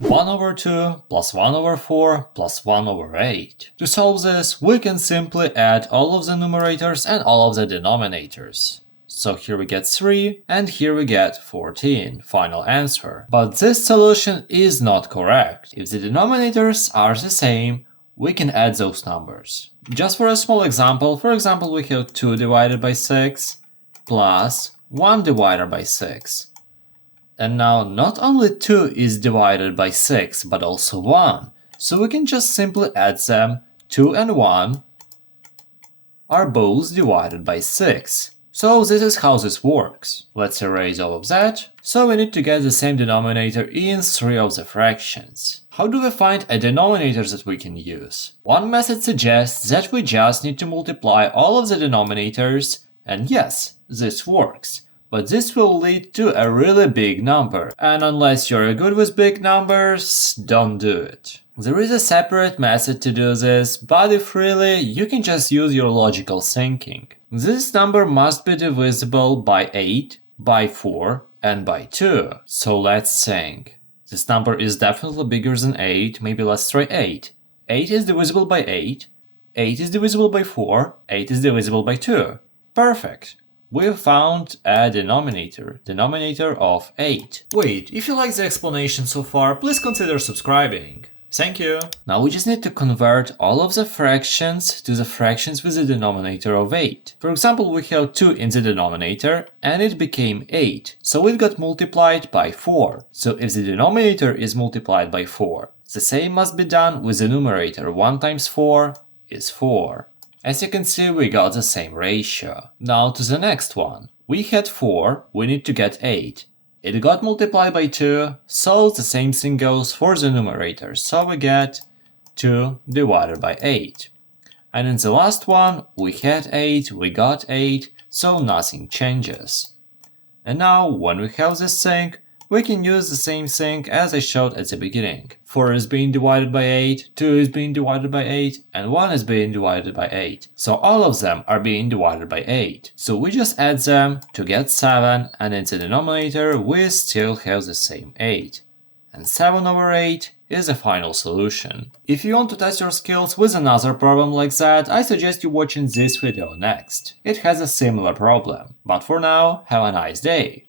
1 over 2 plus 1 over 4 plus 1 over 8. To solve this, we can simply add all of the numerators and all of the denominators. So here we get 3 and here we get 14, final answer. But this solution is not correct. If the denominators are the same, we can add those numbers. Just for a small example, we have 2 divided by 6 plus 1 divided by 6. And now not only 2 is divided by 6, but also 1. So we can just simply add them. 2 and 1 are both divided by 6. So this is how this works. Let's erase all of that. So we need to get the same denominator in 3 of the fractions. How do we find a denominator that we can use? One method suggests that we just need to multiply all of the denominators, and yes, this works. But this will lead to a really big number, and unless you're good with big numbers, don't do it. There is a separate method to do this, but if really, you can just use your logical thinking. This number must be divisible by 8, by 4, and by 2. So let's think. This number is definitely bigger than 8, maybe let's try 8. 8 is divisible by 8, 8 is divisible by 4, 8 is divisible by 2. Perfect! We've found a denominator of 8. Wait, if you like the explanation so far, please consider subscribing. Thank you! Now we just need to convert all of the fractions to the fractions with the denominator of 8. For example, we have 2 in the denominator and it became 8, so it got multiplied by 4. So if the denominator is multiplied by 4, the same must be done with the numerator. 1 times 4 is 4. As you can see, we got the same ratio. Now to the next one. We had 4, we need to get 8. It got multiplied by 2, so the same thing goes for the numerator. So we get 2 divided by 8. And in the last one, we had 8, we got 8, so nothing changes. And now, when we have this thing, we can use the same thing as I showed at the beginning. 4 is being divided by 8, 2 is being divided by 8, and 1 is being divided by 8. So all of them are being divided by 8. So we just add them to get 7, and in the denominator we still have the same 8. And 7 over 8 is the final solution. If you want to test your skills with another problem like that, I suggest you watching this video next. It has a similar problem. But for now, have a nice day!